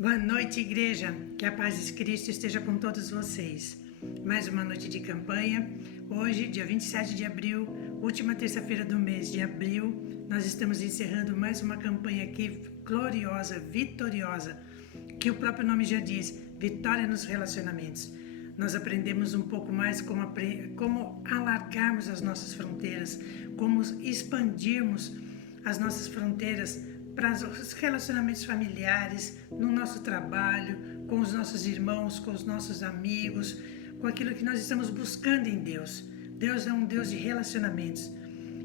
Boa noite, igreja. Que a paz de Cristo esteja com todos vocês. Mais uma noite de campanha. Hoje, dia 27 de abril, última terça-feira do mês de abril, nós estamos encerrando mais uma campanha aqui gloriosa, vitoriosa, que o próprio nome já diz, vitória nos relacionamentos. Nós aprendemos um pouco mais como alargarmos as nossas fronteiras, como expandirmos as nossas fronteiras para os relacionamentos familiares, no nosso trabalho, com os nossos irmãos, com os nossos amigos, com aquilo que nós estamos buscando em Deus. Deus é um Deus de relacionamentos.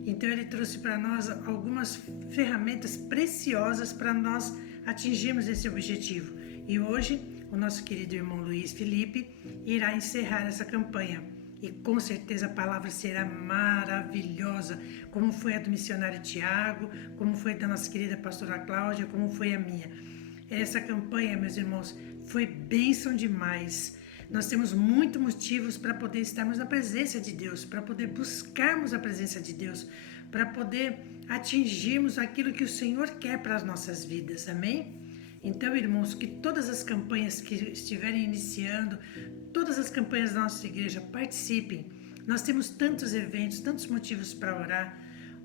Então Ele trouxe para nós algumas ferramentas preciosas para nós atingirmos esse objetivo. E hoje, o nosso querido irmão Luiz Felipe irá encerrar essa campanha. E com certeza a palavra será maravilhosa, como foi a do missionário Tiago, como foi da nossa querida pastora Cláudia, como foi a minha. Essa campanha, meus irmãos, foi bênção demais. Nós temos muitos motivos para poder estarmos na presença de Deus, para poder buscarmos a presença de Deus, para poder atingirmos aquilo que o Senhor quer para as nossas vidas, amém? Então, irmãos, que todas as campanhas que estiverem iniciando, todas as campanhas da nossa igreja, participem. Nós temos tantos eventos, tantos motivos para orar.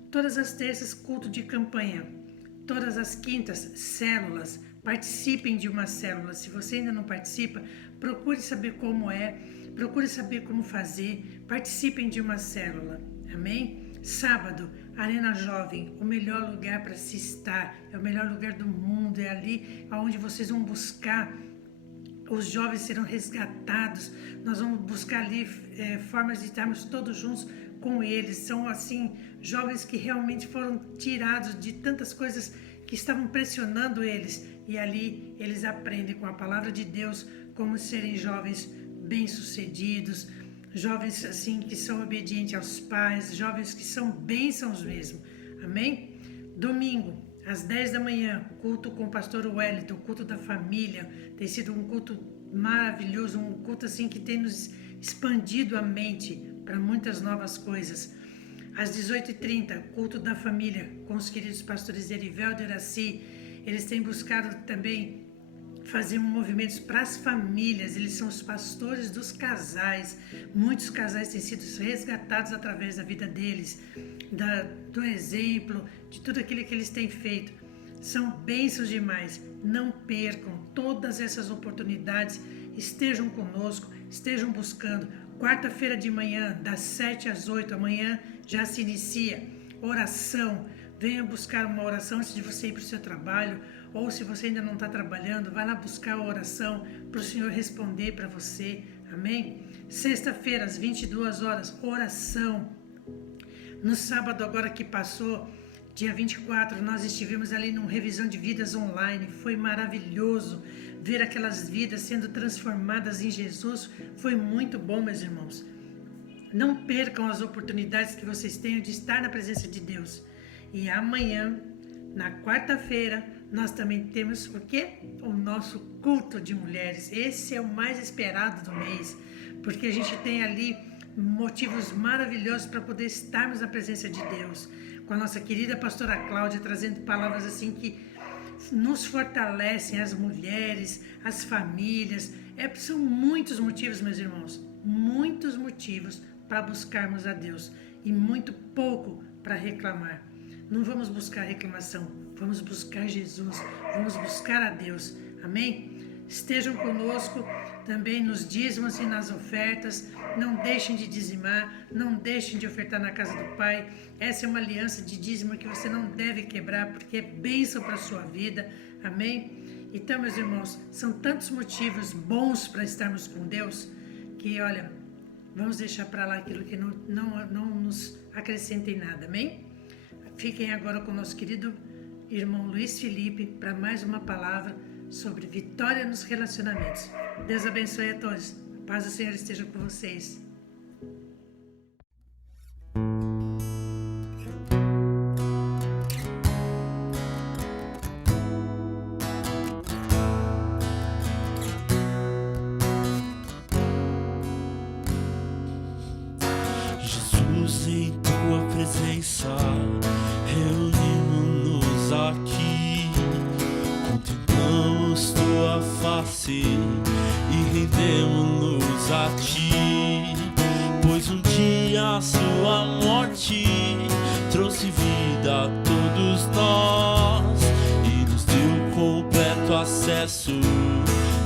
Todas as terças, culto de campanha. Todas as quintas, células. Participem de uma célula. Se você ainda não participa, procure saber como é, procure saber como fazer. Participem de uma célula. Amém? Sábado, Arena Jovem, o melhor lugar para se estar, é o melhor lugar do mundo, é ali onde vocês vão buscar, os jovens serão resgatados, nós vamos buscar ali formas de estarmos todos juntos com eles, são assim, jovens que realmente foram tirados de tantas coisas que estavam pressionando eles, e ali eles aprendem com a palavra de Deus como serem jovens bem-sucedidos, jovens assim que são obedientes aos pais, jovens que são bênçãos mesmo, amém? Domingo, às 10 da manhã, culto com o pastor Wellington, culto da família, tem sido um culto maravilhoso, um culto assim que tem nos expandido a mente para muitas novas coisas. Às 18h30, culto da família, com os queridos pastores Eriveldo e Iraci, eles têm buscado também fazer movimentos para as famílias, eles são os pastores dos casais, muitos casais têm sido resgatados através da vida deles, do exemplo, de tudo aquilo que eles têm feito, são bênçãos demais, não percam todas essas oportunidades, estejam conosco, estejam buscando, quarta-feira de manhã, das 7 às 8, amanhã já se inicia, oração, venha buscar uma oração antes de você ir para o seu trabalho, ou se você ainda não está trabalhando, vai lá buscar a oração para o Senhor responder para você, amém? Sexta-feira, às 22 horas, oração. No sábado agora que passou, dia 24, nós estivemos ali numa revisão de vidas online, foi maravilhoso ver aquelas vidas sendo transformadas em Jesus, foi muito bom, meus irmãos. Não percam as oportunidades que vocês tenham de estar na presença de Deus. E amanhã, na quarta-feira, nós também temos o quê? O nosso culto de mulheres. Esse é o mais esperado do mês, porque a gente tem ali motivos maravilhosos para poder estarmos na presença de Deus. Com a nossa querida pastora Cláudia, trazendo palavras assim que nos fortalecem, as mulheres, as famílias. São muitos motivos, meus irmãos, muitos motivos para buscarmos a Deus e muito pouco para reclamar. Não vamos buscar reclamação, vamos buscar Jesus, vamos buscar a Deus, amém? Estejam conosco também nos dízimos e nas ofertas, não deixem de dizimar, não deixem de ofertar na casa do Pai, essa é uma aliança de dízimo que você não deve quebrar, porque é bênção para a sua vida, amém? Então, meus irmãos, são tantos motivos bons para estarmos com Deus, que olha, vamos deixar para lá aquilo que não nos acrescenta em nada, amém? Fiquem agora com o nosso querido irmão Luiz Felipe para mais uma palavra sobre vitória nos relacionamentos. Deus abençoe a todos. A paz do Senhor esteja com vocês. Jesus, em tua presença, reunimos-nos aqui, contemplamos tua tua face e rendemos-nos a ti, pois um dia a sua morte trouxe vida a todos nós e nos deu completo acesso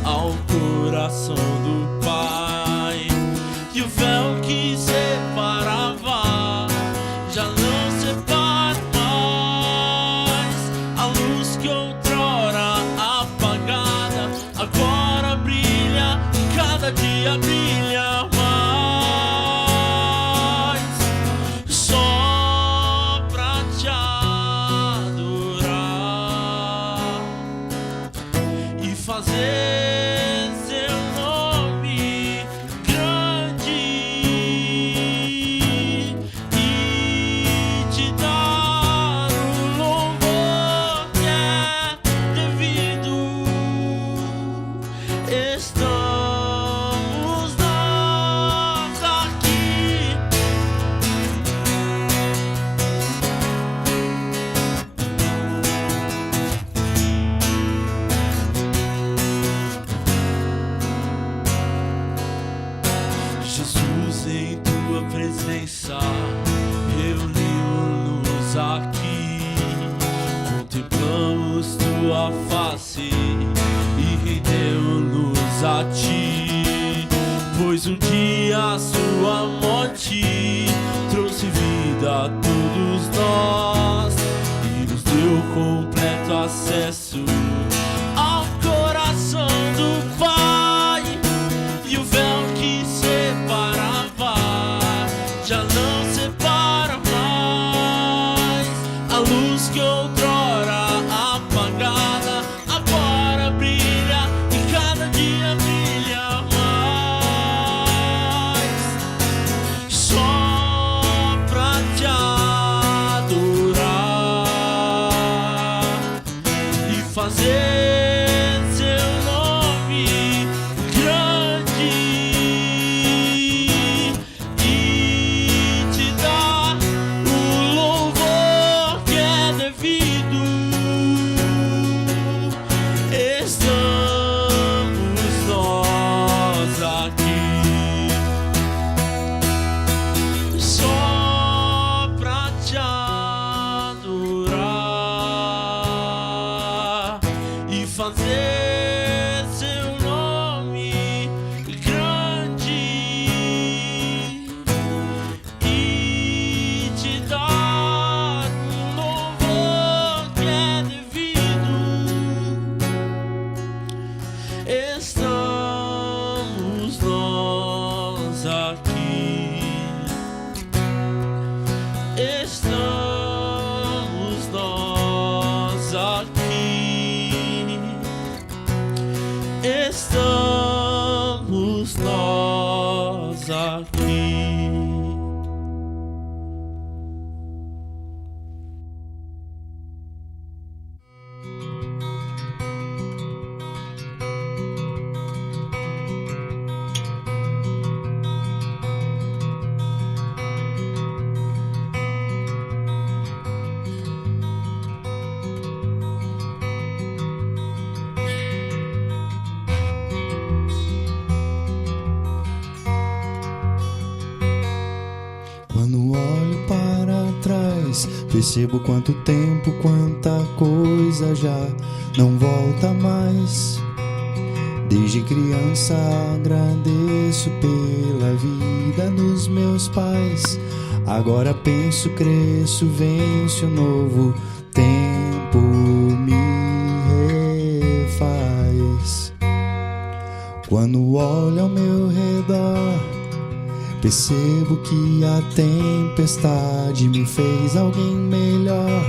ao coração do Pai. E o véu que separava já não separa mais. A luz que outrora apagada agora brilha, cada dia brilha mais. Só pra te adorar e fazer Jesus, em tua presença, reunimos-nos aqui, contemplamos tua face e rendemos-nos a ti, pois um dia a sua morte trouxe vida a todos nós e nos deu completo acesso ao coração do Pai. E o véu que separava já não separa mais. A luz que outrora apagada agora brilha e cada dia brilha mais. Só pra te adorar e fazer fazer seu nome grande e te dar o louvor que é devido. Estamos nós aqui, estamos nós aqui. Estamos nós aqui. Quando olho para trás, percebo quanto tempo, quanta coisa já não volta mais. Desde criança agradeço pela vida dos meus pais. Agora penso, cresço, venço, novo tempo me refaz. Quando olho ao meu redor, percebo que a tempestade me fez alguém melhor.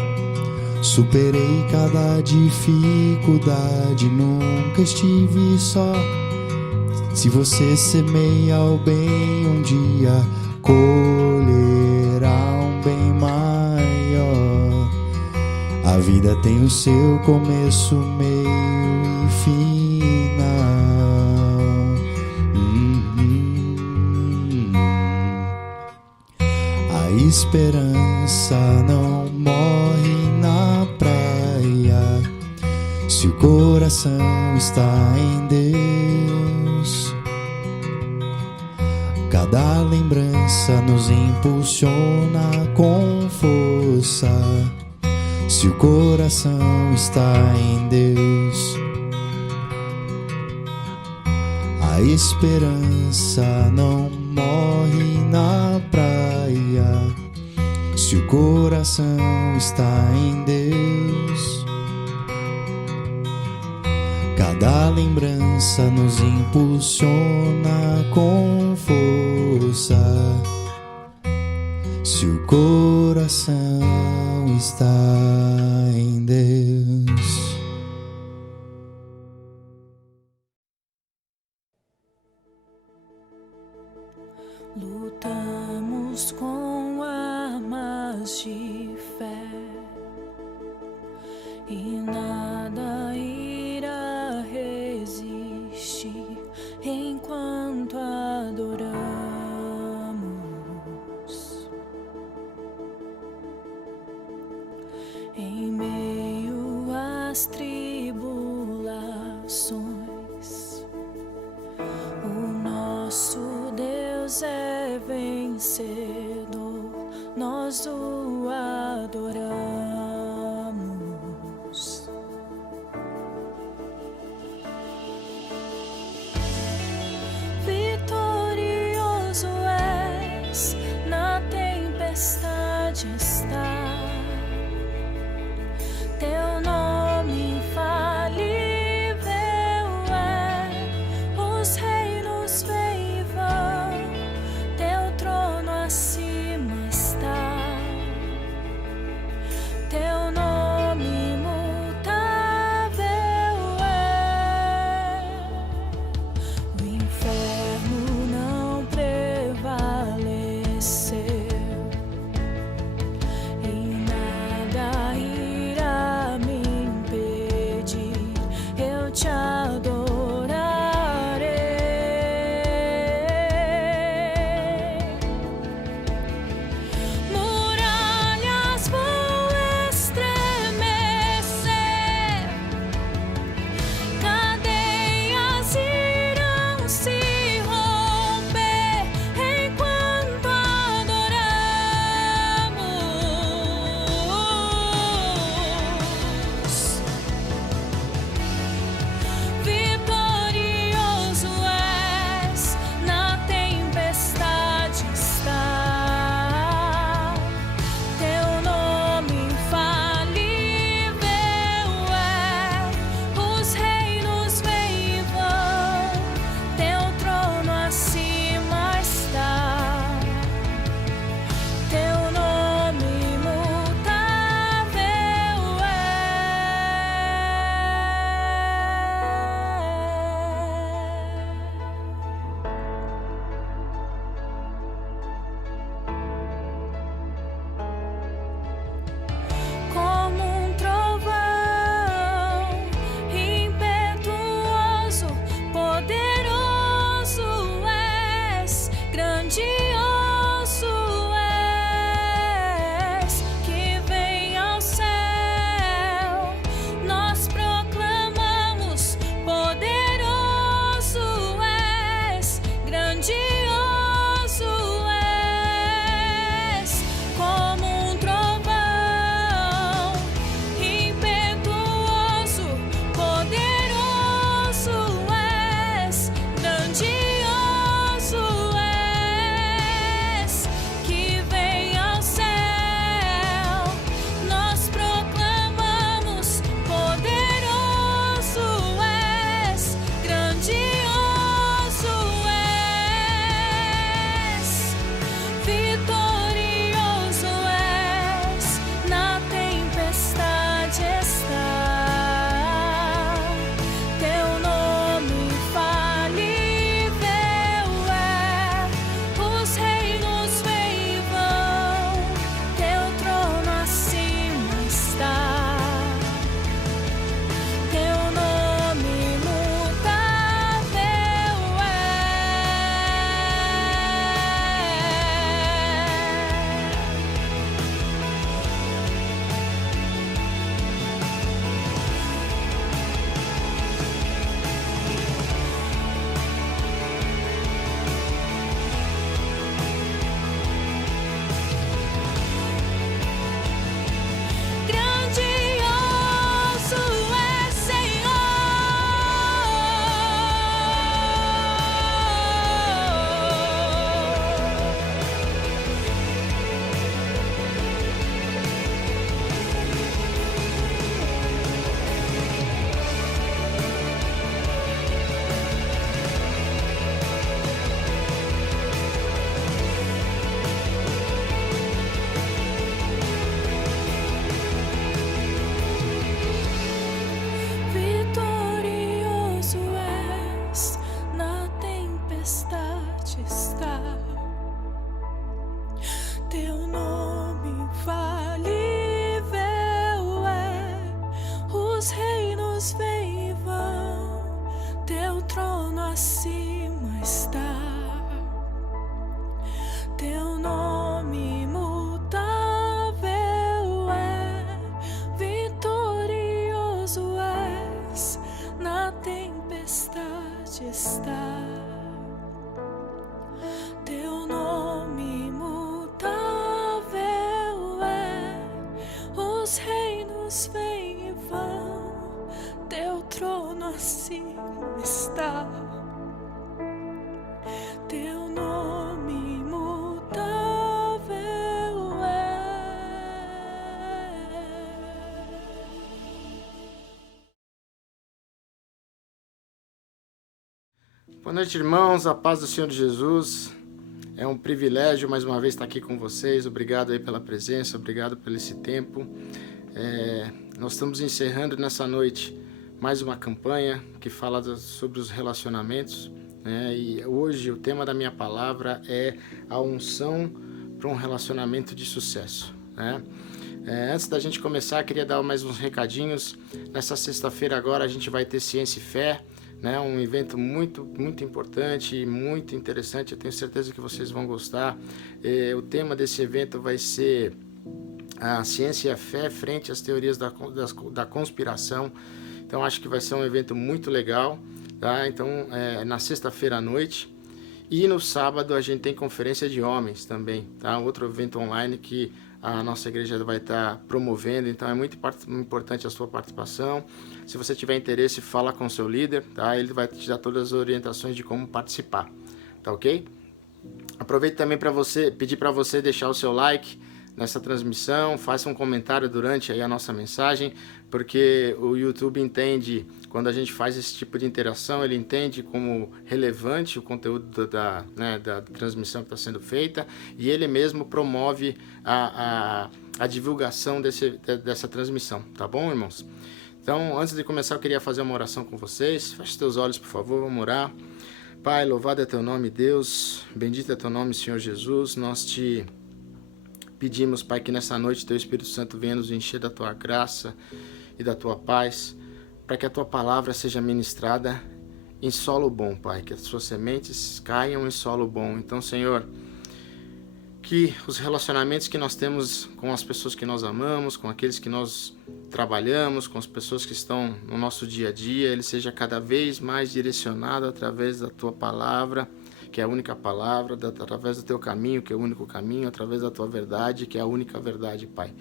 Superei cada dificuldade, nunca estive só. Se você semeia o bem, um dia colherá um bem maior. A vida tem o seu começo, meio e final. A esperança não morre na praia. Se o coração está em Deus, cada lembrança nos impulsiona com força. Se o coração está em Deus, a esperança não morre na praia. Se o coração está em Deus, cada lembrança nos impulsiona com força. Se o coração está em Deus. Lutamos com armas de fé e nada irá resistir enquanto adoramos. Em meio às tribulações, o nosso Deus é vencedor, nós o adoramos. Vitorioso és, na tempestade está. Teu nome infalível é, os reinos vêm e vão, teu trono acima está. acima está. Teu nome imutável é, vitorioso és, na tempestade está. Teu nome imutável é, os reinos vêm e vão, teu trono acima está. Teu nome imutável é. Boa noite, irmãos, a paz do Senhor Jesus. É um privilégio mais uma vez estar aqui com vocês. Obrigado aí pela presença, obrigado por esse tempo. Nós estamos encerrando nessa noite mais uma campanha que fala sobre os relacionamentos, né? E hoje o tema da minha palavra é a unção para um relacionamento de sucesso, né? Antes da gente começar, queria dar mais uns recadinhos. Nessa sexta-feira agora a gente vai ter Ciência e Fé, né? Um evento muito, muito importante e muito interessante. Eu tenho certeza que vocês vão gostar. O tema desse evento vai ser a ciência e a fé frente às teorias da conspiração. Então acho que vai ser um evento muito legal, tá? Então na sexta-feira à noite, e no sábado a gente tem conferência de homens também, tá? Outro evento online que a nossa igreja vai estar promovendo. Então é muito importante a sua participação. Se você tiver interesse, fala com o seu líder, tá? Ele vai te dar todas as orientações de como participar, tá ok? Aproveito também para pedir para você deixar o seu like nessa transmissão, faça um comentário durante aí a nossa mensagem, porque o YouTube entende, quando a gente faz esse tipo de interação, ele entende como relevante o conteúdo da transmissão que está sendo feita, e ele mesmo promove a divulgação dessa transmissão, tá bom, irmãos? Então, antes de começar, eu queria fazer uma oração com vocês. Feche teus olhos, por favor, vamos orar. Pai, louvado é teu nome, Deus, bendito é teu nome, Senhor Jesus. Nós te pedimos, Pai, que nessa noite teu Espírito Santo venha nos encher da tua graça e da tua paz, para que a tua palavra seja ministrada em solo bom, Pai, que as suas sementes caiam em solo bom. Então, Senhor, que os relacionamentos que nós temos com as pessoas que nós amamos, com aqueles que nós trabalhamos, com as pessoas que estão no nosso dia a dia, ele seja cada vez mais direcionado através da tua palavra, que é a única palavra, através do teu caminho, que é o único caminho, através da tua verdade, que é a única verdade, Pai.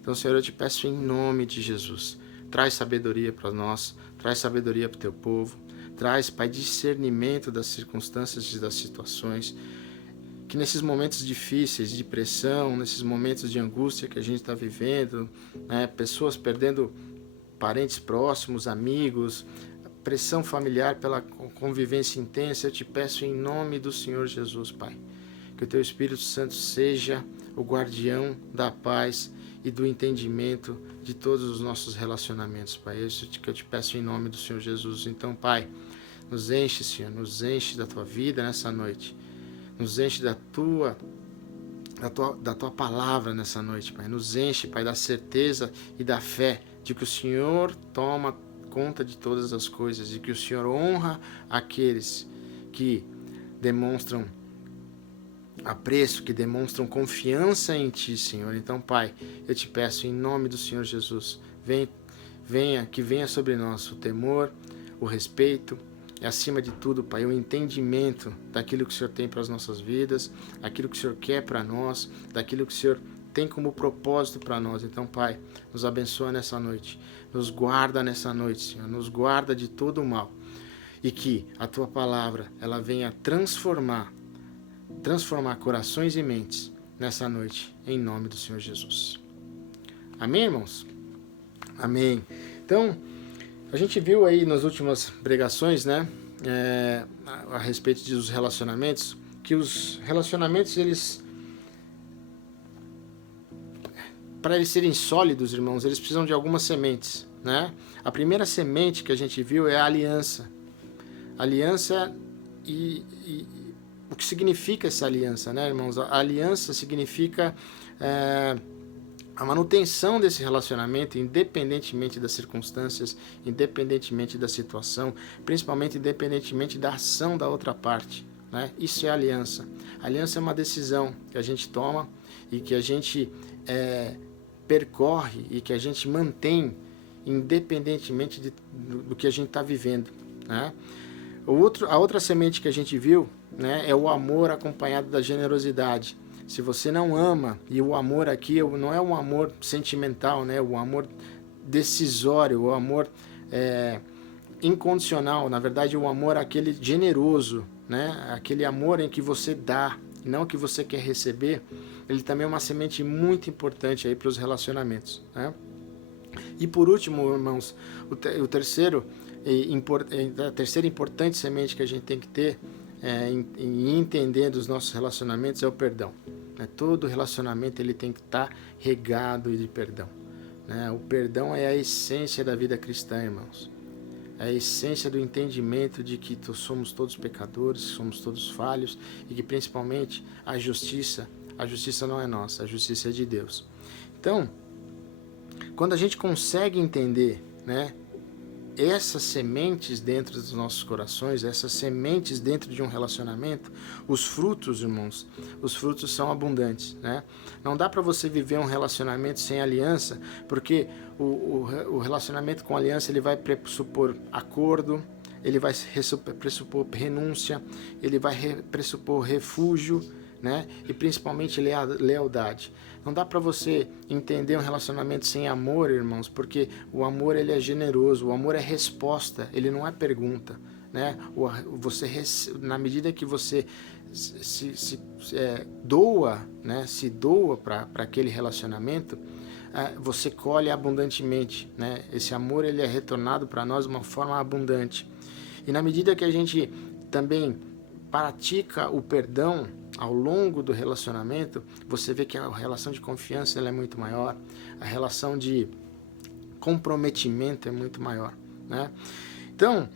Então, Senhor, eu te peço em nome de Jesus, traz sabedoria para nós, traz sabedoria para o teu povo, traz, Pai, discernimento das circunstâncias e das situações, que nesses momentos difíceis, de pressão, nesses momentos de angústia que a gente está vivendo, né, pessoas perdendo parentes próximos, amigos, pressão familiar pela convivência intensa, eu te peço em nome do Senhor Jesus, Pai, que o teu Espírito Santo seja o guardião da paz e do entendimento de todos os nossos relacionamentos, Pai. Isso que eu te peço em nome do Senhor Jesus. Então, Pai, nos enche, Senhor, nos enche da tua vida nessa noite, nos enche da tua palavra nessa noite, Pai. Nos enche, Pai, da certeza e da fé de que o Senhor toma conta de todas as coisas e que o Senhor honra aqueles que demonstram apreço, que demonstram confiança em Ti, Senhor. Então, Pai, eu te peço em nome do Senhor Jesus, que venha sobre nós o temor, o respeito e, acima de tudo, Pai, o entendimento daquilo que o Senhor tem para as nossas vidas, aquilo que o Senhor quer para nós, daquilo que o Senhor tem como propósito para nós. Então, Pai, nos abençoa nessa noite, nos guarda nessa noite, Senhor, nos guarda de todo o mal, e que a Tua palavra, ela venha transformar corações e mentes nessa noite, em nome do Senhor Jesus. Amém, irmãos? Amém. Então, a gente viu aí nas últimas pregações, né, a respeito dos relacionamentos, que os relacionamentos, para eles serem sólidos, irmãos, eles precisam de algumas sementes, né? A primeira semente que a gente viu é a aliança. Aliança e o que significa essa aliança, né, irmãos? A aliança significa A manutenção desse relacionamento, independentemente das circunstâncias, independentemente da situação, principalmente independentemente da ação da outra parte, né? Isso é aliança. Aliança é uma decisão que a gente toma e que a gente percorre e que a gente mantém independentemente do que a gente está vivendo, né? A outra semente que a gente viu, né, é o amor acompanhado da generosidade. Se você não ama, e o amor aqui não é um amor sentimental, né, o amor decisório, o amor incondicional, na verdade o amor aquele generoso, né, aquele amor em que você dá, e não que você quer receber, ele também é uma semente muito importante aí para os relacionamentos, né? E por último, irmãos, a terceira importante semente que a gente tem que ter em entender dos nossos relacionamentos é o perdão. Né? Todo relacionamento ele tem que estar regado de perdão. Né? O perdão é a essência da vida cristã, irmãos. É a essência do entendimento de que somos todos pecadores, somos todos falhos e que principalmente a justiça não é nossa, a justiça é de Deus. Então, quando a gente consegue entender, né, essas sementes dentro dos nossos corações, essas sementes dentro de um relacionamento, os frutos, irmãos, os frutos são abundantes, né? Não dá para você viver um relacionamento sem aliança, porque o relacionamento com aliança ele vai pressupor acordo, ele vai pressupor renúncia, ele vai pressupor refúgio, né? E principalmente lealdade. Não dá para você entender um relacionamento sem amor, irmãos, porque o amor ele é generoso, o amor é resposta, ele não é pergunta, né? Na medida que você se doa, né? Se doa para aquele relacionamento, você colhe abundantemente, né? Esse amor ele é retornado para nós de uma forma abundante. E na medida que a gente também pratica o perdão ao longo do relacionamento, você vê que a relação de confiança ela é muito maior, a relação de comprometimento é muito maior, né? Então,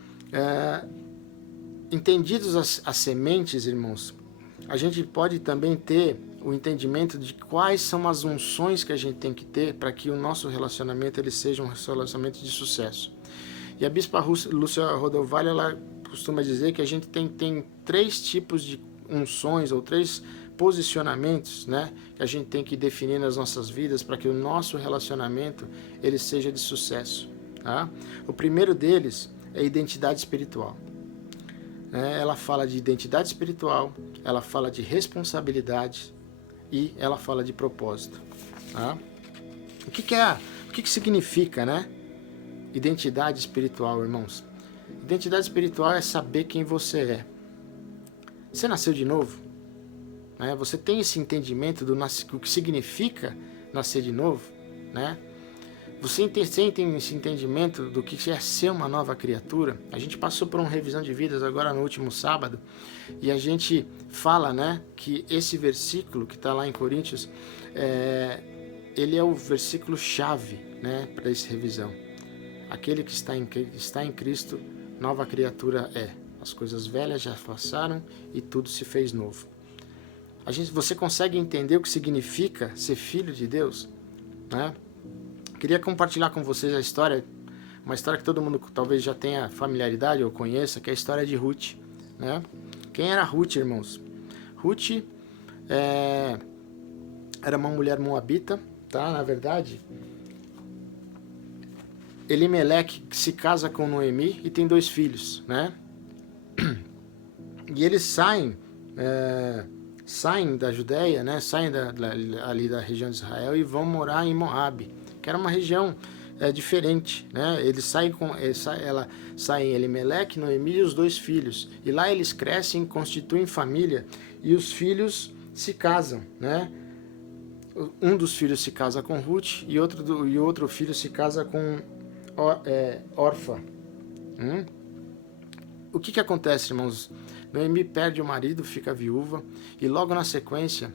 entendidos as sementes, irmãos, a gente pode também ter o entendimento de quais são as unções que a gente tem que ter para que o nosso relacionamento ele seja um relacionamento de sucesso. E a bispa Lúcia Rodovalho, ela costuma dizer que a gente tem 3 tipos de unções ou 3 posicionamentos, né, que a gente tem que definir nas nossas vidas para que o nosso relacionamento ele seja de sucesso, tá? O primeiro deles é a identidade espiritual. Ela fala de identidade espiritual, ela fala de responsabilidade e ela fala de propósito, tá? O que significa, né? Identidade espiritual, irmãos. Identidade espiritual é saber quem você é. Você nasceu de novo? Né? Você tem esse entendimento do que significa nascer de novo? Né? Você tem esse entendimento do que é ser uma nova criatura? A gente passou por uma revisão de vidas agora no último sábado e a gente fala, né, que esse versículo que está lá em Coríntios, ele é o versículo chave, né, para essa revisão. Aquele que está em Cristo, nova criatura é. As coisas velhas já passaram e tudo se fez novo. Você consegue entender o que significa ser filho de Deus? Né? Queria compartilhar com vocês uma história que todo mundo talvez já tenha familiaridade ou conheça, que é a história de Ruth. Né? Quem era Ruth, irmãos? Ruth era uma mulher moabita, tá? Na verdade, Elimeleque se casa com Noemi e tem 2 filhos, né? E eles saem da Judéia, né? Saem ali da região de Israel e vão morar em Moabe, que era uma região diferente, né? Ela sai Elimeleque, Noemi e os 2 filhos, e lá eles crescem, constituem família e os filhos se casam, né? Um dos filhos se casa com Ruth e outro filho se casa com Orfa. O que acontece, irmãos? Noemi perde o marido, fica viúva e logo na sequência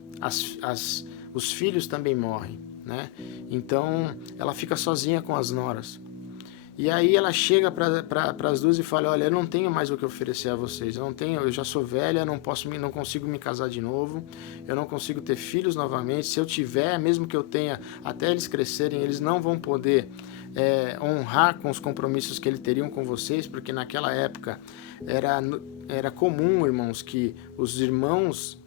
os filhos também morrem, né? Então ela fica sozinha com as noras. E aí ela chega para as duas e fala: olha, eu não tenho mais o que oferecer a vocês, eu já sou velha, não consigo me casar de novo, eu não consigo ter filhos novamente. Se eu tiver, mesmo que eu tenha, até eles crescerem, eles não vão poder honrar com os compromissos que eles teriam com vocês, porque naquela época era comum, irmãos, que os irmãos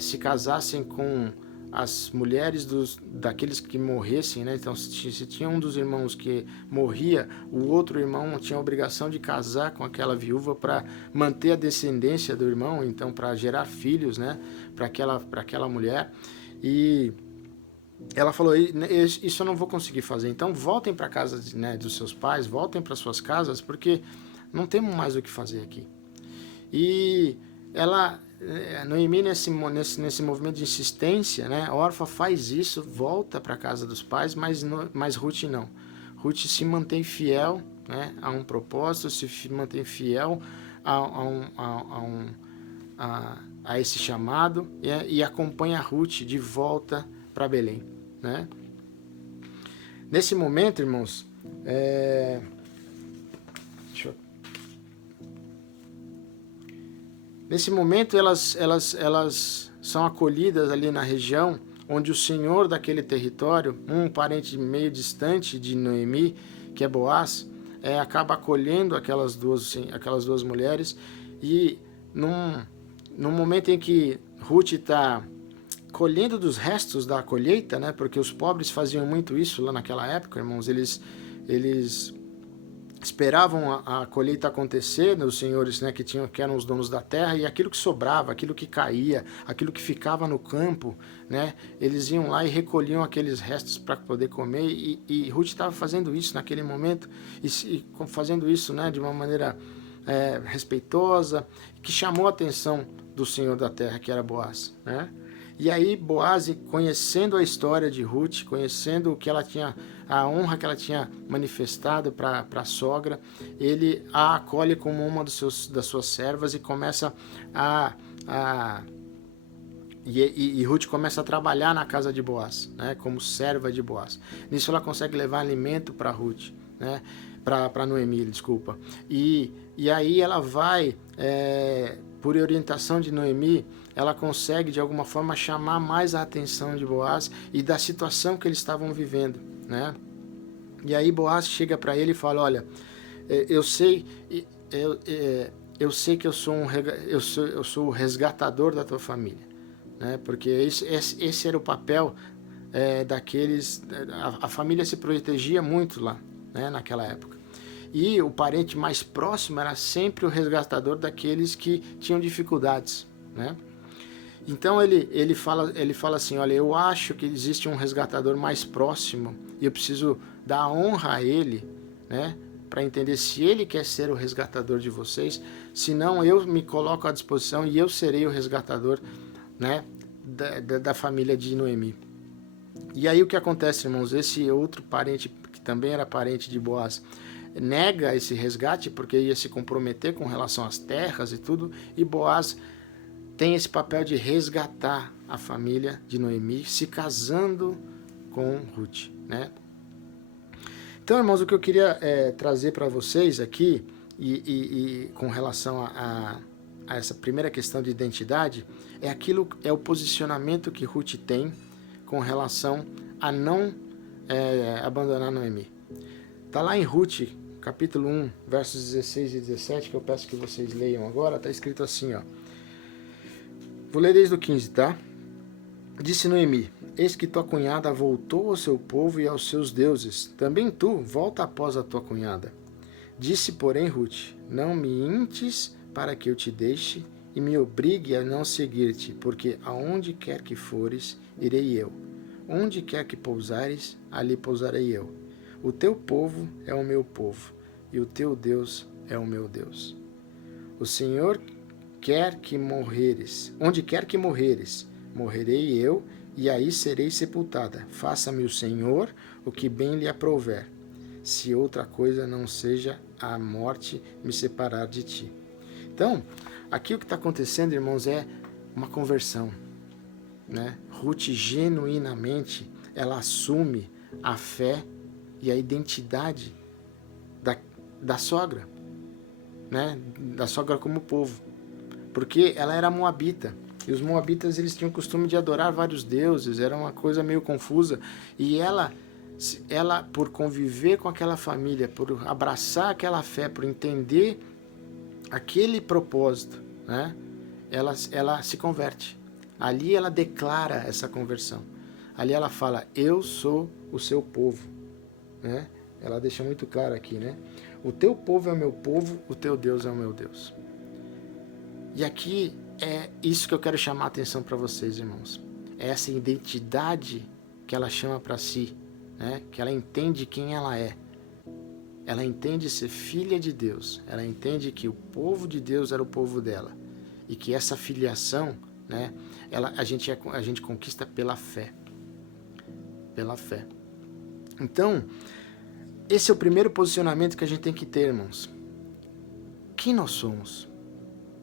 se casassem com as mulheres daqueles que morressem, né? Então, se tinha um dos irmãos que morria, o outro irmão tinha a obrigação de casar com aquela viúva para manter a descendência do irmão, então para gerar filhos, né? Para aquela mulher. E ela falou: isso eu não vou conseguir fazer. Então voltem para casa, né, dos seus pais, voltem para suas casas, porque não temos mais o que fazer aqui. E Noemi, nesse movimento de insistência, né, Orfa faz isso, volta para a casa dos pais, mas Ruth não. Ruth se mantém fiel, né, a um propósito, se mantém fiel a esse chamado e acompanha Ruth de volta para Belém, né? Nesse momento, irmãos, nesse momento elas são acolhidas ali na região onde o senhor daquele território, um parente meio distante de Noemi, que é Boaz, acaba acolhendo aquelas duas mulheres. E num momento em que Ruth está colhendo dos restos da colheita, né? Porque os pobres faziam muito isso lá naquela época, irmãos. Eles esperavam a colheita acontecer, os senhores, né, que eram os donos da terra, e aquilo que sobrava, aquilo que caía, aquilo que ficava no campo, né, eles iam lá e recolhiam aqueles restos para poder comer. E Ruth estava fazendo isso naquele momento, e fazendo isso, né, de uma maneira respeitosa, que chamou a atenção do senhor da terra, que era Boaz, né? E aí Boaz, conhecendo a história de Ruth, conhecendo o que ela tinha, a honra que ela tinha manifestado para a sogra, ele a acolhe como uma das suas servas e começa e Ruth começa a trabalhar na casa de Boaz, né, como serva de Boaz. Nisso ela consegue levar alimento para Ruth, né, para Noemi, desculpa. E aí ela vai, por orientação de Noemi, ela consegue de alguma forma chamar mais a atenção de Boaz e da situação que eles estavam vivendo, né? E aí Boaz chega para ele e fala: olha, eu sei que eu sou o resgatador da tua família, né? Porque esse era o papel daqueles. A família se protegia muito lá, né, naquela época. E o parente mais próximo era sempre o resgatador daqueles que tinham dificuldades, né? Então ele fala assim: olha, eu acho que existe um resgatador mais próximo e eu preciso dar honra a ele, né, para entender se ele quer ser o resgatador de vocês, senão eu me coloco à disposição e eu serei o resgatador, né, da família de Noemi. E aí o que acontece, irmãos? Esse outro parente, que também era parente de Boaz, nega esse resgate porque ia se comprometer com relação às terras e tudo, e Boaz tem esse papel de resgatar a família de Noemi, se casando com Ruth, né? Então, irmãos, o que eu queria trazer para vocês aqui, e com relação a essa primeira questão de identidade, é o posicionamento que Ruth tem com relação a não abandonar Noemi. Está lá em Ruth, capítulo 1, versos 16 e 17, que eu peço que vocês leiam agora. Está escrito assim, ó. Vou ler desde o 15, tá? Disse Noemi: eis que tua cunhada voltou ao seu povo e aos seus deuses. Também tu, volta após a tua cunhada. Disse, porém, Ruth: não me intes para que eu te deixe e me obrigue a não seguir-te, porque aonde quer que fores, irei eu. Onde quer que pousares, ali pousarei eu. O teu povo é o meu povo, e o teu Deus é o meu Deus. O Senhor quer que morreres, onde quer que morreres, morrerei eu, e aí serei sepultada. Faça-me o Senhor o que bem lhe aprouver, se outra coisa não seja a morte me separar de ti. Então, aqui o que está acontecendo, irmãos, é uma conversão, né? Ruth genuinamente, ela assume a fé e a identidade da sogra, né? Da sogra como povo, porque ela era moabita, e os moabitas eles tinham o costume de adorar vários deuses, era uma coisa meio confusa, e ela por conviver com aquela família, por abraçar aquela fé, por entender aquele propósito, né? Ela se converte. Ali ela declara essa conversão. Ali ela fala, eu sou o seu povo, né? Ela deixa muito claro aqui, né? O teu povo é o meu povo, o teu Deus é o meu Deus. E aqui é isso que eu quero chamar a atenção para vocês, irmãos. É essa identidade que ela chama para si, né? Que ela entende quem ela é. Ela entende ser filha de Deus. Ela entende que o povo de Deus era o povo dela. E que essa filiação, né? A gente conquista pela fé. Pela fé. Então, esse é o primeiro posicionamento que a gente tem que ter, irmãos. Quem nós somos?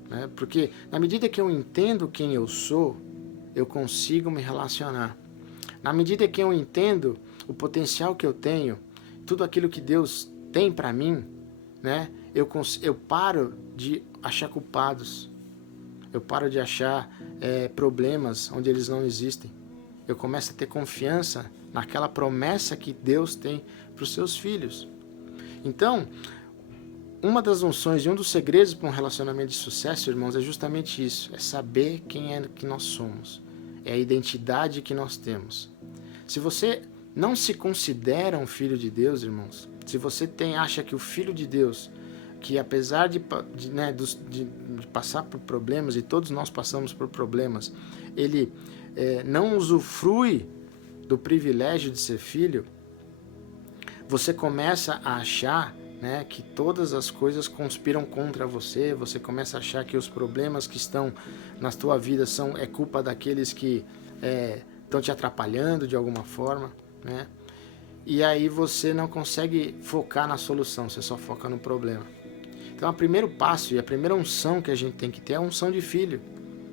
Né? Porque na medida que eu entendo quem eu sou, eu consigo me relacionar. Na medida que eu entendo o potencial que eu tenho, tudo aquilo que Deus tem para mim, né? Eu paro de achar culpados. Eu paro de achar problemas onde eles não existem. Eu começo a ter confiança naquela promessa que Deus tem para os seus filhos. Então, uma das unções e um dos segredos para um relacionamento de sucesso, irmãos, é justamente isso. É saber quem é que nós somos. É a identidade que nós temos. Se você não se considera um filho de Deus, irmãos, se você acha que o filho de Deus, que apesar de passar por problemas, e todos nós passamos por problemas, ele não usufrui do privilégio de ser filho, você começa a achar, né, que todas as coisas conspiram contra você, você começa a achar que os problemas que estão na tua vida é culpa daqueles que estão te atrapalhando de alguma forma, né? E aí você não consegue focar na solução, você só foca no problema. Então, o primeiro passo e a primeira unção que a gente tem que ter é a unção de filho,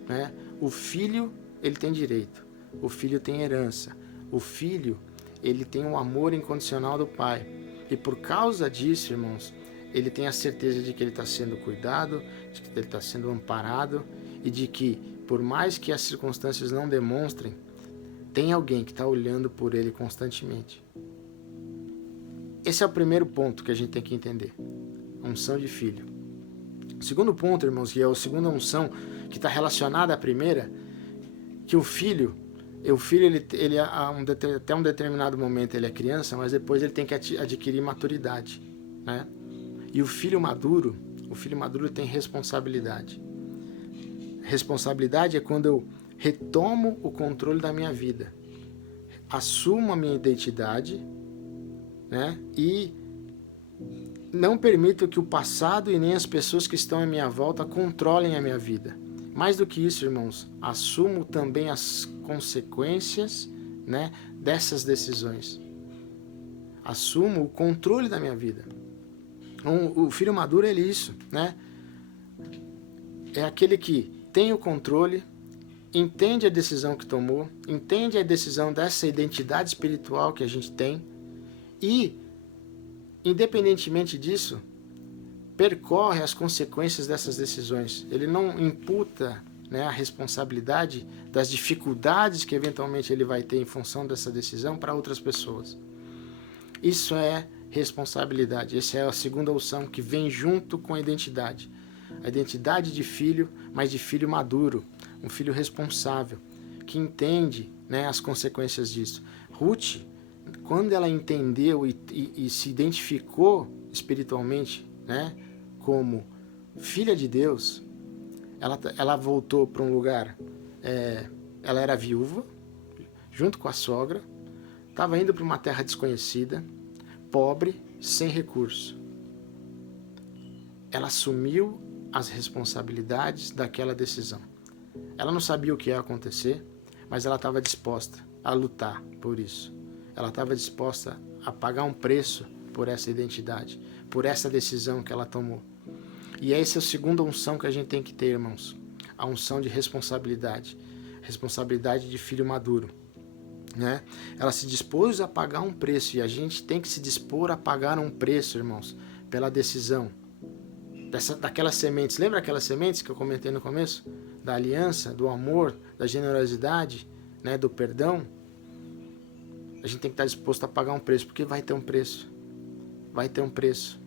né? O filho, ele tem direito, o filho tem herança, o filho, ele tem o amor incondicional do pai. E por causa disso, irmãos, ele tem a certeza de que ele está sendo cuidado, de que ele está sendo amparado e de que, por mais que as circunstâncias não demonstrem, tem alguém que está olhando por ele constantemente. Esse é o primeiro ponto que a gente tem que entender. A unção de filho. O segundo ponto, irmãos, que é a segunda unção que está relacionada à primeira, que o filho ele até um determinado momento ele é criança, mas depois ele tem que adquirir maturidade, né? E o filho maduro tem responsabilidade. Responsabilidade é quando eu retomo o controle da minha vida, assumo a minha identidade, né? E não permito que o passado e nem as pessoas que estão à minha volta controlem a minha vida. Mais do que isso, irmãos, assumo também as consequências, né, dessas decisões. Assumo o controle da minha vida. O filho maduro é isso, né? É aquele que tem o controle, entende a decisão que tomou, entende a decisão dessa identidade espiritual que a gente tem e, independentemente disso, percorre as consequências dessas decisões. Ele não imputa, né, a responsabilidade das dificuldades que eventualmente ele vai ter em função dessa decisão para outras pessoas. Isso é responsabilidade. Essa é a segunda unção que vem junto com a identidade. A identidade de filho, mas de filho maduro, um filho responsável, que entende, né, as consequências disso. Ruth, quando ela entendeu e se identificou espiritualmente, né, como filha de Deus, ela voltou para um lugar, ela era viúva, junto com a sogra, estava indo para uma terra desconhecida, pobre, sem recurso. Ela assumiu as responsabilidades daquela decisão. Ela não sabia o que ia acontecer, mas ela estava disposta a lutar por isso. Ela estava disposta a pagar um preço por essa identidade, por essa decisão que ela tomou. E essa é a segunda unção que a gente tem que ter, irmãos. A unção de responsabilidade. Responsabilidade de filho maduro, né? Ela se dispôs a pagar um preço, e a gente tem que se dispor a pagar um preço, irmãos, pela decisão daquelas sementes. Lembra aquelas sementes que eu comentei no começo? Da aliança, do amor, da generosidade, né, do perdão. A gente tem que estar disposto a pagar um preço, porque vai ter um preço. Vai ter um preço.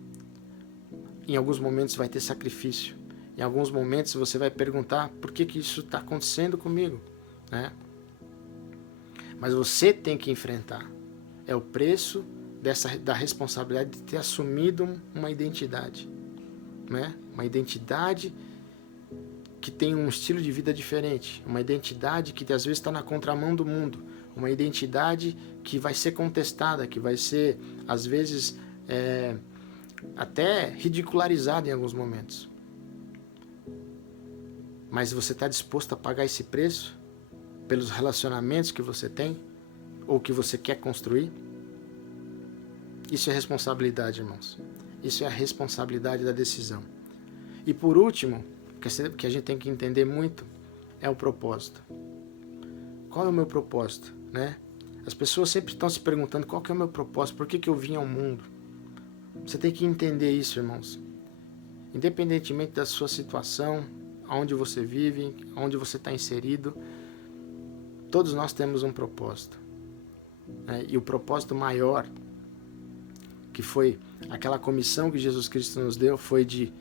Em alguns momentos vai ter sacrifício. Em alguns momentos você vai perguntar por que isso está acontecendo comigo, né? Mas você tem que enfrentar. É o preço da responsabilidade de ter assumido uma identidade, né? Uma identidade que tem um estilo de vida diferente, uma identidade que às vezes está na contramão do mundo, uma identidade que vai ser contestada, que vai ser às vezes até ridicularizada em alguns momentos. Mas você está disposto a pagar esse preço pelos relacionamentos que você tem ou que você quer construir? Isso é responsabilidade, irmãos. Isso é a responsabilidade da decisão. E por último, que a gente tem que entender muito, é o propósito. Qual é o meu propósito, né? As pessoas sempre estão se perguntando qual que é o meu propósito, por que eu vim ao mundo? Você tem que entender isso, irmãos. Independentemente da sua situação, aonde você vive, aonde você está inserido, todos nós temos um propósito, né? E o propósito maior, que foi aquela comissão que Jesus Cristo nos deu, foi de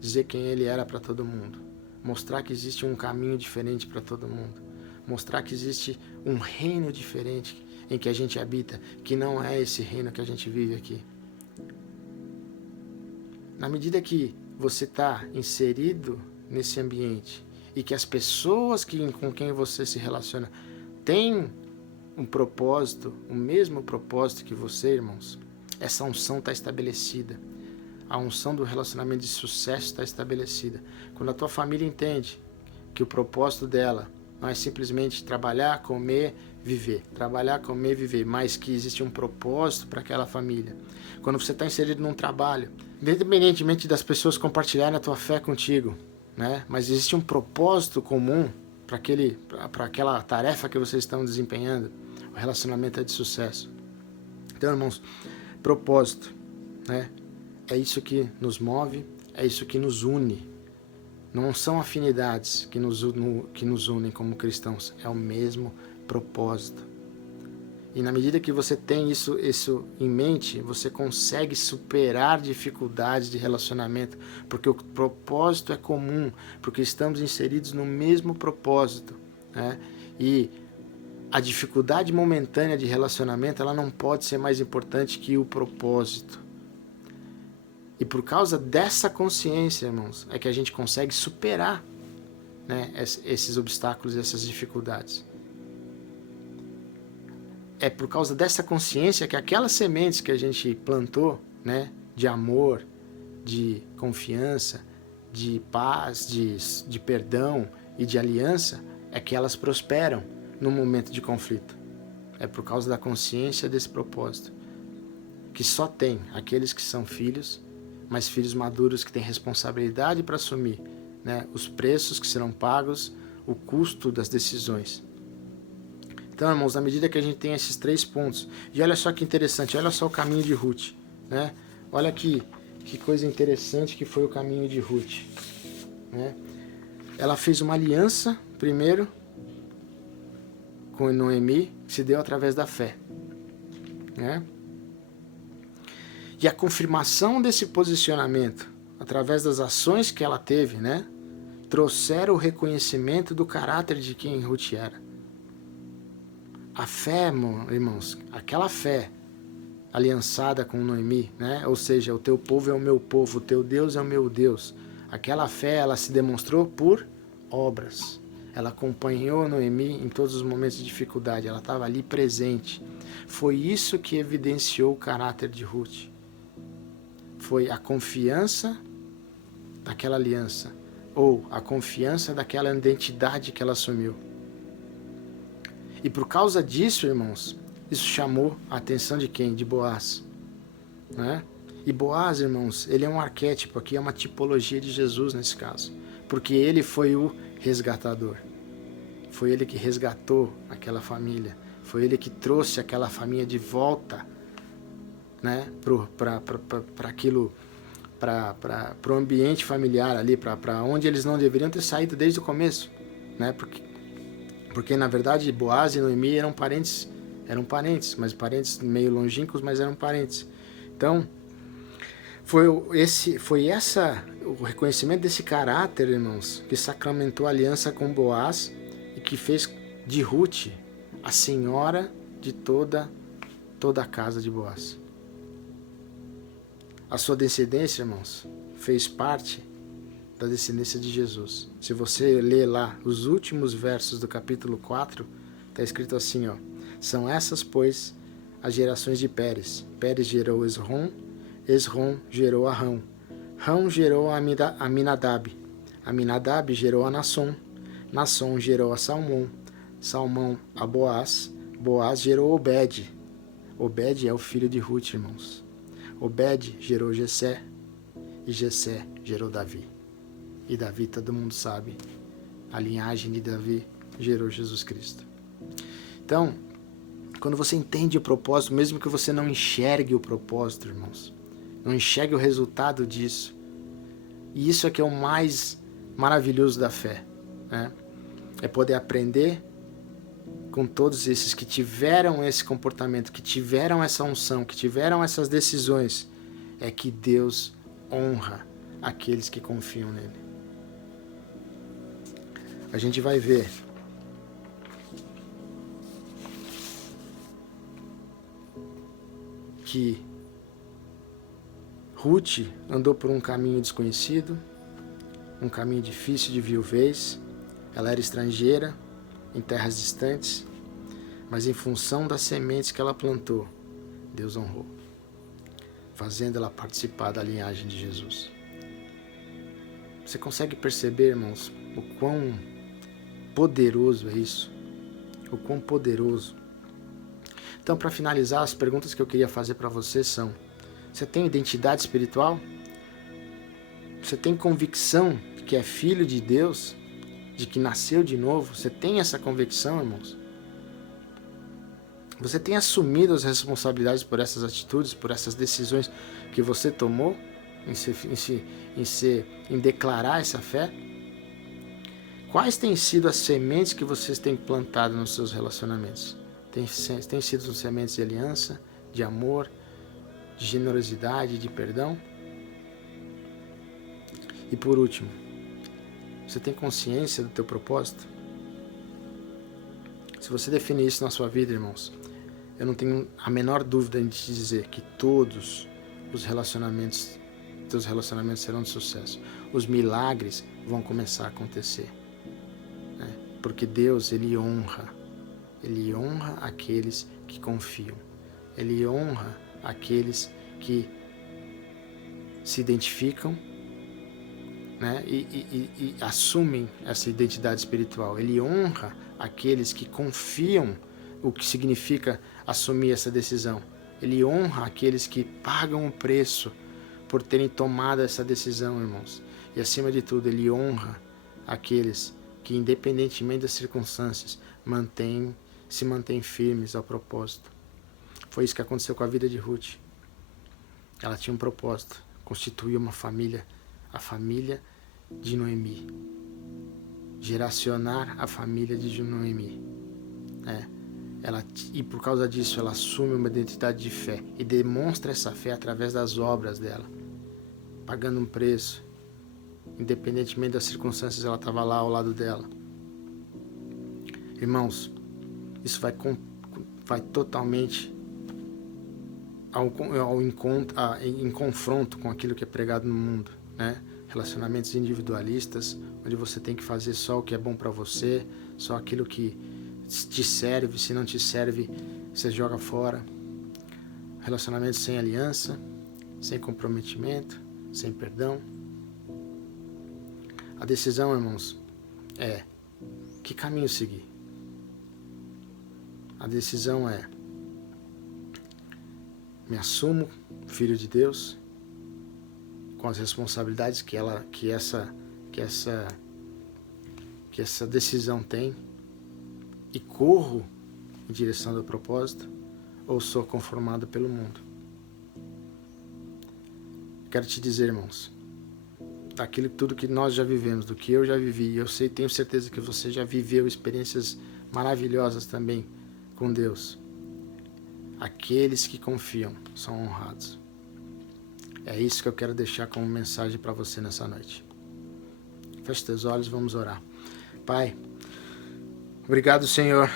dizer quem Ele era para todo mundo. Mostrar que existe um caminho diferente para todo mundo. Mostrar que existe um reino diferente em que a gente habita, que não é esse reino que a gente vive aqui. Na medida que você está inserido nesse ambiente e que as pessoas com quem você se relaciona têm um propósito, o mesmo propósito que você, irmãos, essa unção está estabelecida. A unção do relacionamento de sucesso está estabelecida. Quando a tua família entende que o propósito dela não é simplesmente trabalhar, comer, viver. Trabalhar, comer, viver. Mas que existe um propósito para aquela família. Quando você está inserido num trabalho, independentemente das pessoas compartilharem a tua fé contigo, né? Mas existe um propósito comum para aquela tarefa que vocês estão desempenhando. O relacionamento é de sucesso. Então, irmãos, propósito, né? É isso que nos move, é isso que nos une. Não são afinidades que nos unem como cristãos, é o mesmo propósito. E na medida que você tem isso em mente, você consegue superar dificuldades de relacionamento, porque o propósito é comum, porque estamos inseridos no mesmo propósito, né? E a dificuldade momentânea de relacionamento, ela não pode ser mais importante que o propósito. E por causa dessa consciência, irmãos, é que a gente consegue superar, né, esses obstáculos, essas dificuldades. É por causa dessa consciência que aquelas sementes que a gente plantou, né, de amor, de confiança, de paz, de perdão e de aliança, é que elas prosperam no momento de conflito. É por causa da consciência desse propósito. Que só tem aqueles que são filhos, mas filhos maduros que têm responsabilidade para assumir, né, os preços que serão pagos, o custo das decisões. Então, irmãos, na medida que a gente tem esses 3 pontos, e olha só que interessante, olha só o caminho de Ruth, né? Olha que coisa interessante que foi o caminho de Ruth, né? Ela fez uma aliança, primeiro, com Noemi, que se deu através da fé, né? E a confirmação desse posicionamento, através das ações que ela teve, né, trouxeram o reconhecimento do caráter de quem Ruth era. A fé, irmãos, aquela fé aliançada com Noemi, né, ou seja, o teu povo é o meu povo, o teu Deus é o meu Deus. Aquela fé, ela se demonstrou por obras. Ela acompanhou Noemi em todos os momentos de dificuldade, ela estava ali presente. Foi isso que evidenciou o caráter de Ruth. Foi a confiança daquela aliança, ou a confiança daquela identidade que ela assumiu. E por causa disso, irmãos, isso chamou a atenção de quem? De Boaz, né? E Boaz, irmãos, ele é um arquétipo aqui, é uma tipologia de Jesus nesse caso, porque ele foi o resgatador. Foi ele que resgatou aquela família, foi ele que trouxe aquela família de volta, né, para aquilo para o ambiente familiar ali, para onde eles não deveriam ter saído desde o começo, né? Porque na verdade Boaz e Noemi eram parentes, mas parentes meio longínquos, mas eram parentes. Então, o reconhecimento desse caráter, irmãos, que sacramentou a aliança com Boaz e que fez de Ruth a senhora de toda a casa de Boaz. A sua descendência, irmãos, fez parte da descendência de Jesus. Se você ler lá os últimos versos do capítulo 4, está escrito assim, ó: são essas, pois, as gerações de Pérez. Pérez gerou Esrom, Esrom gerou Arão, Rão gerou a Aminadab, Aminadab gerou a Nasson, Nasson gerou a Salmão, Salmão a Boaz, Boaz gerou Obed. Obed é o filho de Ruth, irmãos. Obed gerou Jessé, e Jessé gerou Davi. E Davi, todo mundo sabe, a linhagem de Davi gerou Jesus Cristo. Então, quando você entende o propósito, mesmo que você não enxergue o propósito, irmãos, não enxergue o resultado disso, e isso é que é o mais maravilhoso da fé, né? É poder aprender com todos esses que tiveram esse comportamento, que tiveram essa unção, que tiveram essas decisões, é que Deus honra aqueles que confiam nele. A gente vai ver que Ruth andou por um caminho desconhecido, um caminho difícil de viuvez. Ela era estrangeira, em terras distantes, mas em função das sementes que ela plantou, Deus honrou, fazendo ela participar da linhagem de Jesus. Você consegue perceber, irmãos, o quão poderoso é isso? O quão poderoso. Então, para finalizar, as perguntas que eu queria fazer para você são: você tem identidade espiritual? Você tem convicção de que é filho de Deus? De que nasceu de novo? Você tem essa convicção, irmãos? Você tem assumido as responsabilidades por essas atitudes, por essas decisões que você tomou em declarar essa fé? Quais têm sido as sementes que vocês têm plantado nos seus relacionamentos? Tem sido sementes de aliança, de amor, de generosidade, de perdão? E por último, você tem consciência do teu propósito? Se você definir isso na sua vida, irmãos, eu não tenho a menor dúvida em te dizer que todos os teus relacionamentos serão de sucesso. Os milagres vão começar a acontecer, né? Porque Deus, Ele honra aqueles que confiam. Ele honra aqueles que se identificam, né, e assumem essa identidade espiritual. Ele honra aqueles que confiam, o que significa assumir essa decisão. Ele honra aqueles que pagam o preço por terem tomado essa decisão, irmãos. E acima de tudo, Ele honra aqueles que, independentemente das circunstâncias, se mantêm firmes ao propósito. Foi isso que aconteceu com a vida de Ruth. Ela tinha um propósito: constituir uma família, a família de Noemi, geracionar a família de Noemi, e por causa disso ela assume uma identidade de fé e demonstra essa fé através das obras dela, pagando um preço, independentemente das circunstâncias. Ela estava lá ao lado dela. Irmãos, isso vai totalmente em confronto com aquilo que é pregado no mundo, né? Relacionamentos individualistas, onde você tem que fazer só o que é bom para você, só aquilo que te serve. Se não te serve, você joga fora. Relacionamentos sem aliança, sem comprometimento, sem perdão. A decisão, irmãos, é que caminho seguir. A decisão é: me assumo filho de Deus, com as responsabilidades que essa decisão tem, e corro em direção do propósito, ou sou conformado pelo mundo? Quero te dizer, irmãos, daquilo tudo que nós já vivemos, do que eu já vivi, eu sei, tenho certeza que você já viveu experiências maravilhosas também com Deus. Aqueles que confiam são honrados. É isso que eu quero deixar como mensagem para você nessa noite. Feche teus olhos, vamos orar. Pai, obrigado, Senhor.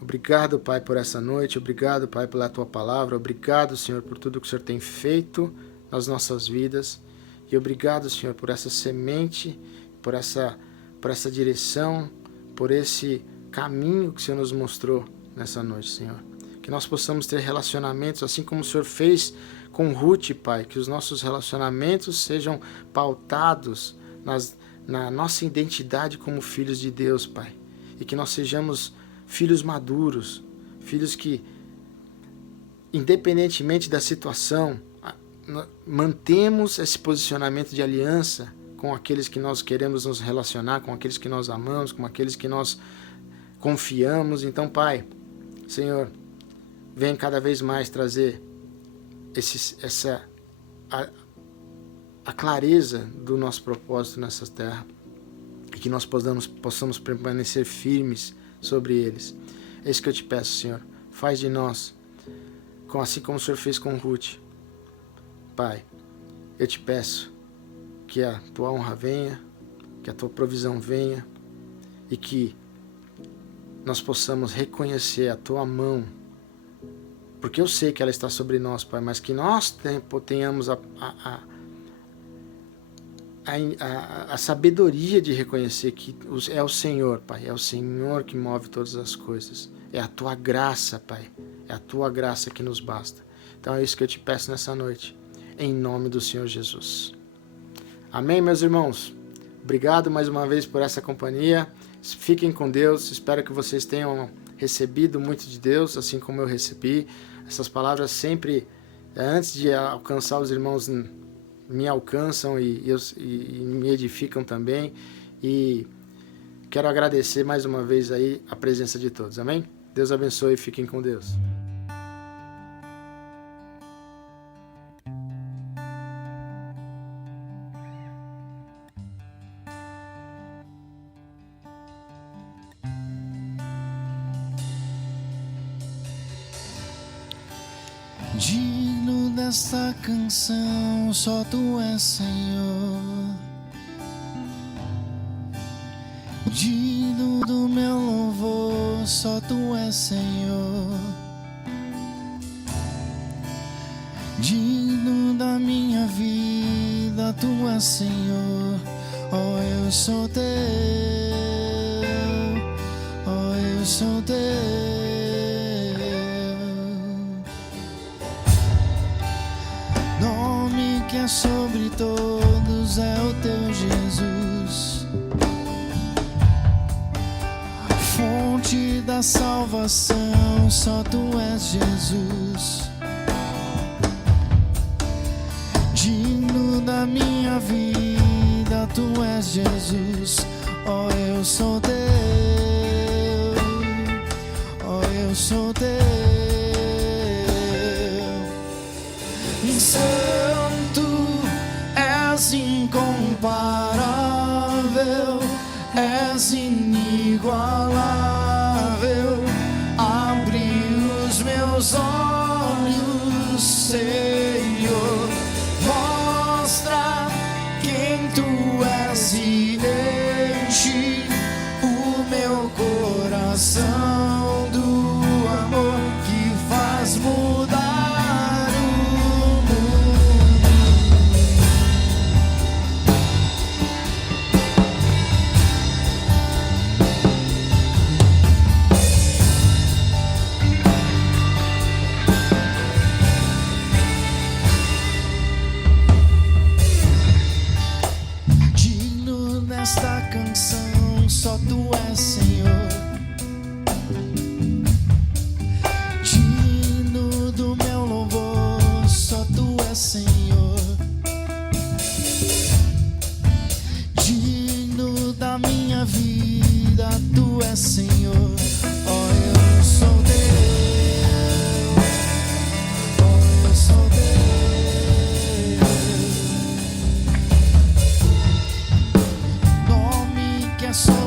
Obrigado, Pai, por essa noite. Obrigado, Pai, pela Tua palavra. Obrigado, Senhor, por tudo que o Senhor tem feito nas nossas vidas. E obrigado, Senhor, por essa semente, por essa direção, por esse caminho que o Senhor nos mostrou nessa noite, Senhor. Que nós possamos ter relacionamentos, assim como o Senhor fez com Ruth, Pai. Que os nossos relacionamentos sejam pautados na nossa identidade como filhos de Deus, Pai. E que nós sejamos filhos maduros, filhos que, independentemente da situação, mantemos esse posicionamento de aliança com aqueles que nós queremos nos relacionar, com aqueles que nós amamos, com aqueles que nós confiamos. Então, Pai, Senhor, vem cada vez mais trazer a clareza do nosso propósito nessa terra e que nós possamos permanecer firmes sobre eles. É isso que eu te peço, Senhor. Faz de nós, assim como o Senhor fez com Ruth. Pai, eu te peço que a Tua honra venha, que a Tua provisão venha e que nós possamos reconhecer a Tua mão, porque eu sei que ela está sobre nós, Pai, mas que nós tenhamos a sabedoria de reconhecer que é o Senhor, Pai, é o Senhor que move todas as coisas, é a Tua graça, Pai, é a Tua graça que nos basta. Então é isso que eu te peço nessa noite, em nome do Senhor Jesus. Amém, meus irmãos? Obrigado mais uma vez por essa companhia. Fiquem com Deus. Espero que vocês tenham recebido muito de Deus, assim como eu recebi. Essas palavras sempre, antes de alcançar os irmãos, me alcançam e me edificam também. E quero agradecer mais uma vez aí a presença de todos. Amém? Deus abençoe e fiquem com Deus. Digno desta canção, só Tu és, Senhor. Digno do meu louvor, só Tu és, Senhor. Digno da minha vida, Tu és, Senhor. Oh, eu sou Teu, oh, eu sou Teu. Que é sobre todos é o Teu Jesus, fonte da salvação, só Tu és, Jesus. Digno da minha vida, Tu és, Jesus. Oh, eu sou Teu, oh, eu sou Teu. Santo, és incomparável, és inigualável. Abre os meus olhos, Senhor, mostra quem Tu és e enche o meu coração do amor que faz mudar. Esta canção, só Tu és, Senhor. Digno do meu louvor, só Tu és, Senhor. Digno da minha vida, Tu és, Senhor. Oh, eu sou Teu, oh, eu sou Teu. coração.